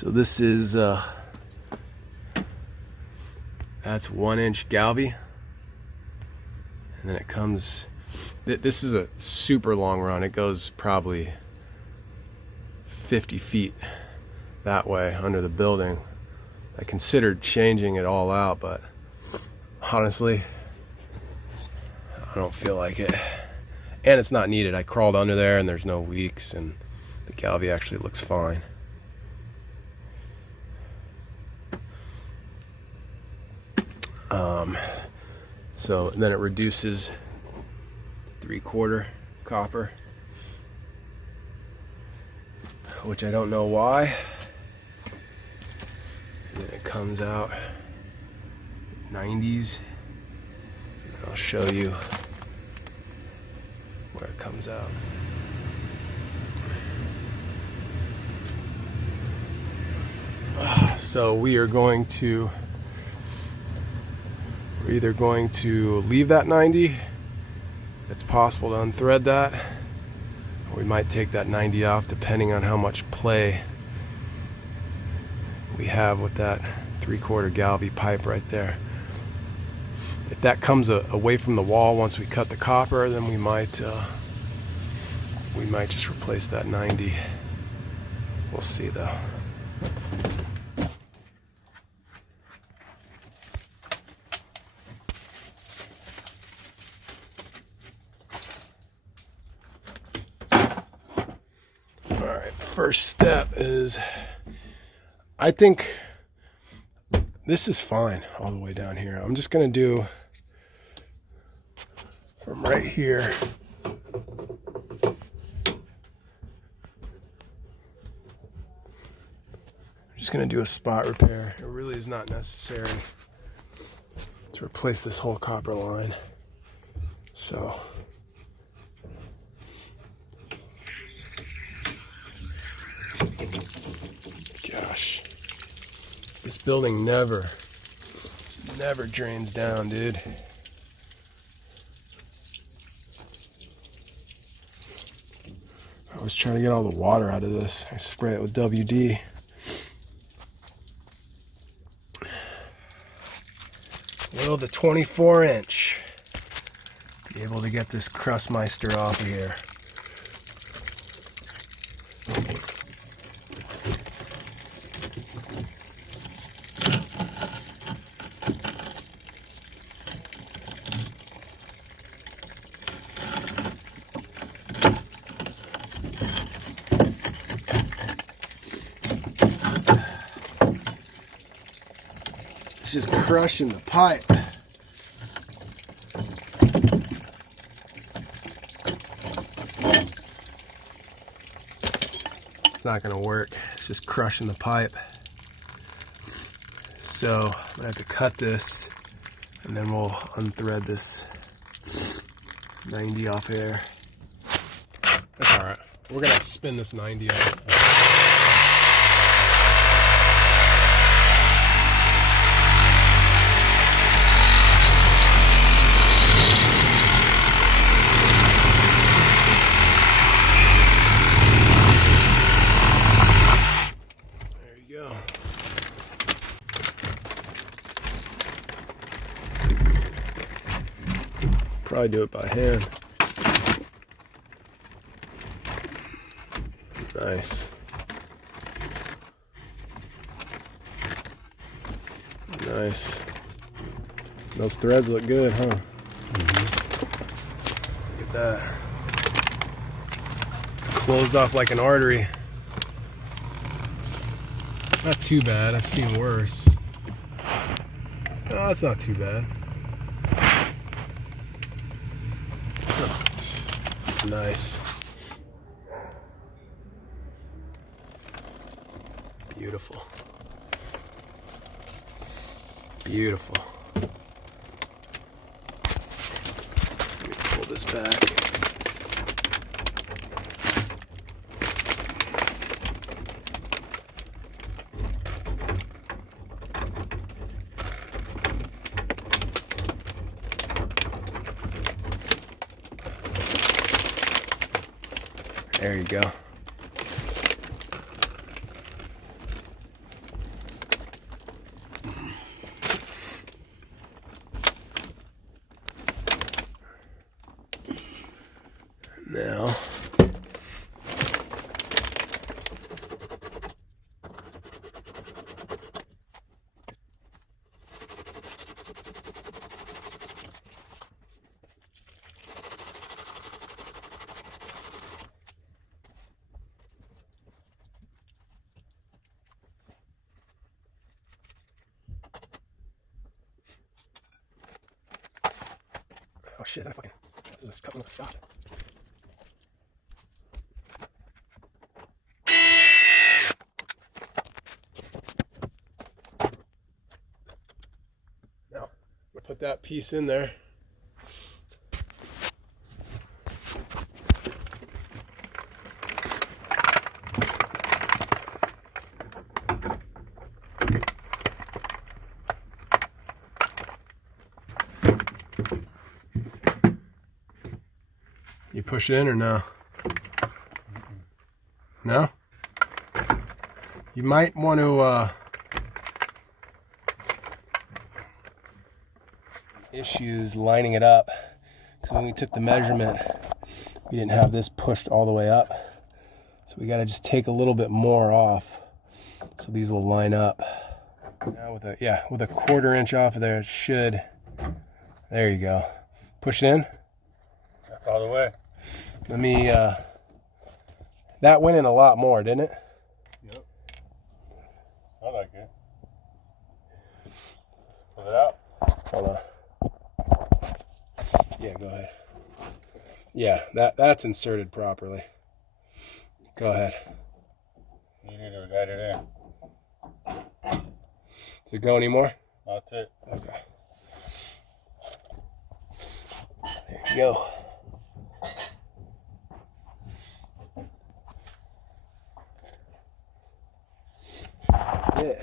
So this is that's 1-inch galvy, and then it comes. This is a super long run. It goes probably 50 feet that way under the building. I considered changing it all out, but honestly, I don't feel like it. And it's not needed. I crawled under there and there's no leaks, and the galvy actually looks fine. So then it reduces 3/4 copper, which I don't know why. And then it comes out 90s. And I'll show you where it comes out. So we're either going to leave that 90. It's possible to unthread that. Or we might take that 90 off depending on how much play we have with that 3/4 galvy pipe right there. If that comes away from the wall once we cut the copper, then we might just replace that 90. We'll see though. First step is, I think this is fine all the way down here. I'm just going to do from right here I'm just going to do a spot repair. It really is not necessary to replace this whole copper line. So gosh, this building never drains down, dude. I was trying to get all the water out of this. I spray it with WD. Will the 24-inch be able to get this Crustmeister off of here? It's just crushing the pipe. It's not going to work. It's just crushing the pipe. So I'm going to have to cut this, and then we'll unthread this 90 off here. That's alright. We're going to spin this 90 off. Probably do it by hand. Nice. Nice. Those threads look good, huh? Look at that. It's closed off like an artery. Not too bad. I've seen worse. Oh, that's not too bad. Nice. Beautiful. Beautiful. Let me pull this back. There you go. shit, I fucking just cut with a stop. Now, we'll put that piece in there. You push it in or no? No? You might want to issues lining it up, because when we took the measurement we didn't have this pushed all the way up, so we got to just take a little bit more off so these will line up. Now with a with a 1/4 inch off of there, it should. There you go. Push it in. That's all the way. Let me that went in a lot more, didn't it? Yep. I like it. Pull it out. Hold on. Yeah, go ahead. Yeah, that's inserted properly. Go ahead. You need to guide it in. Does it go anymore? That's it. Okay. There you go. That's it.